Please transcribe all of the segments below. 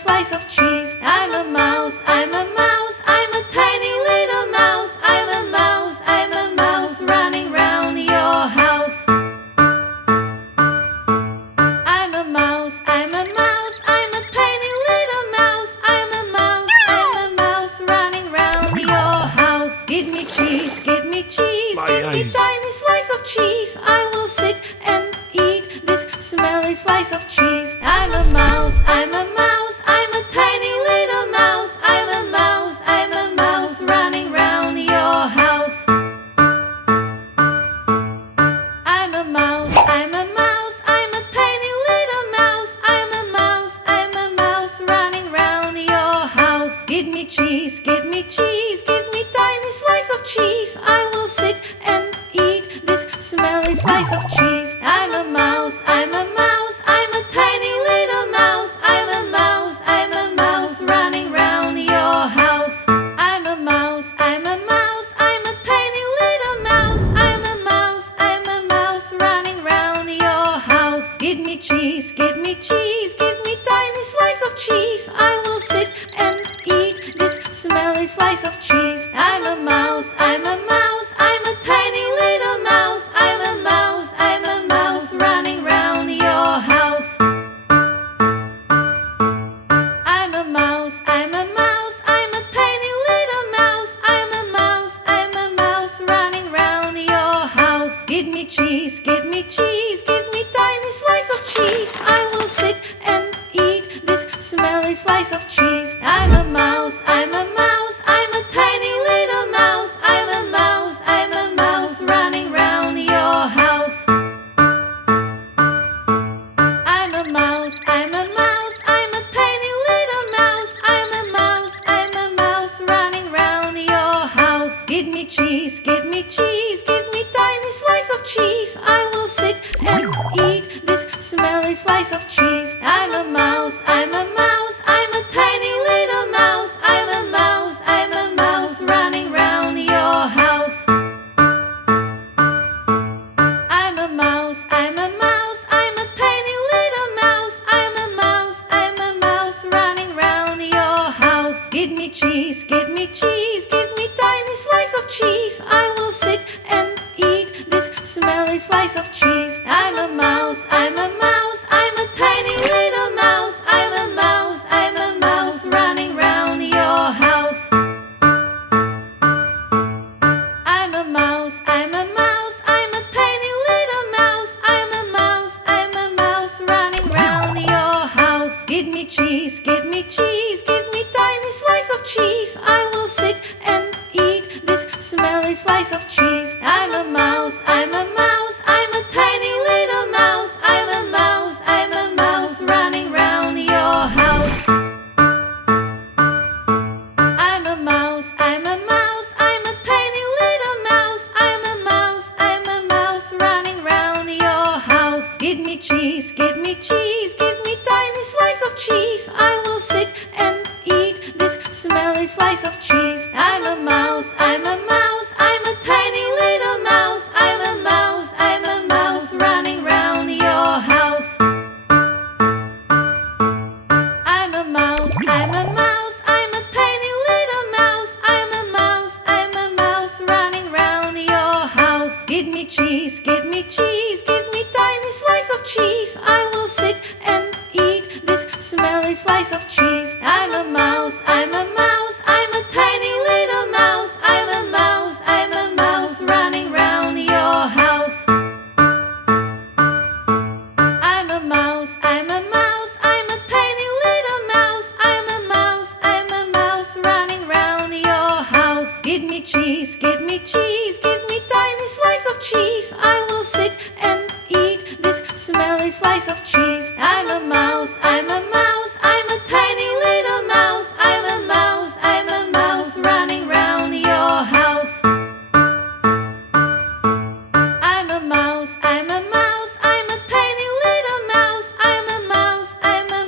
slice of cheese. I'm a mouse, I'm a mouse, I'm a tiny little mouse. I'm a mouse, I'm a mouse running round your house. I'm a mouse, I'm a mouse, I'm a tiny little mouse. I'm a mouse running round your house. Give me cheese, give me cheese, give me tiny slice of cheese. I will sit and eat this smelly slice of cheese. I'm a mouse, I'm a mouse, I'm a tiny little mouse. I'm a mouse running round your house. I'm a mouse, I'm a mouse, I'm a tiny little mouse. I'm a mouse running round your house. Give me cheese, give me cheese, give me tiny slice of cheese. I will sit and eat this smelly slice of cheese. I'm a mouse, I'm a mouse, I'm a tiny little mouse. I'm a mouse running round your house. I'm a mouse, I'm a mouse, I'm a tiny little mouse. I'm a mouse running round your house. Give me cheese, give me cheese, give me tiny slice of cheese. I will sit and eat this smelly slice of cheese. I'm a mouse, I'm a mouse, I'm a tiny little mouse. I'm a mouse running round your house. I'm a mouse, I'm a mouse, I'm a tiny little mouse. I'm a mouse running round your house. Give me cheese, give me cheese, give me tiny slice of cheese. I will sit and eat this smelly slice of cheese. I'm a mouse, I'm a mouse, I'm a tiny little mouse. I'm a mouse running round your house. I'm a mouse, I'm a mouse, I'm a tiny little mouse. I'm a mouse running round your house. Give me cheese, give me cheese, give me tiny slice of cheese. I will sit and eat this smelly slice of cheese. I'm a mouse, I'm a mouse, I'm a tiny little mouse. I'm a mouse running round your house. I'm a mouse, I'm a mouse, I'm a tiny little mouse. I'm a mouse running round your house. Give me cheese, give me cheese, give me tiny slice of cheese. I will sit and eat this smelly slice of cheese. I'm a mouse, I'm a mouse, I'm a tiny little mouse. I'm a mouse running round your house. I'm a mouse, I'm a mouse, I'm a tiny little mouse. I'm a mouse running round your house. Give me cheese, give me cheese, give me tiny slice of cheese. I will sit and eat this smelly slice of cheese. I'm a mouse, I'm a mouse, I'm a tiny little mouse. I'm a mouse running round your house. I'm a mouse, I'm a mouse, I'm a tiny little mouse. I'm a mouse running round your house. Give me cheese, give me cheese, give me tiny slice of cheese. I will sit and eat this smelly slice of cheese. I'm a mouse, I'm a mouse, I'm a tiny little mouse. I'm a mouse running round your house. I'm a mouse, I'm a mouse, I'm a tiny little mouse. I'm a mouse running round your house. Give me cheese, give me cheese, give me tiny slice of cheese. I will sit and eat this smelly slice of cheese. I'm a mouse, I'm a mouse, I'm a tiny little mouse. I'm a mouse running round your house. I'm a mouse, I'm a mouse, I'm a tiny little mouse. I'm a mouse running round your house. Give me cheese, give me cheese, give me tiny slice of cheese. I will sit and eat this smelly slice of cheese. I'm a mouse, I'm a mouse, I'm a tiny little mouse. I'm a mouse running round your house. I'm a mouse, I'm a mouse, I'm a tiny little mouse. I'm a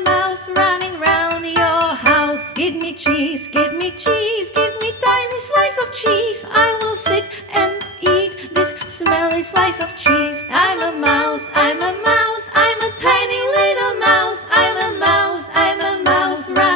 mouse running round your house. Give me cheese, give me cheese, give me tiny slice of cheese. I will sit and eat this smelly slice of cheese. I'm a mouse, I'm a mouse, I'm a tiny little mouse. I'm a mouse running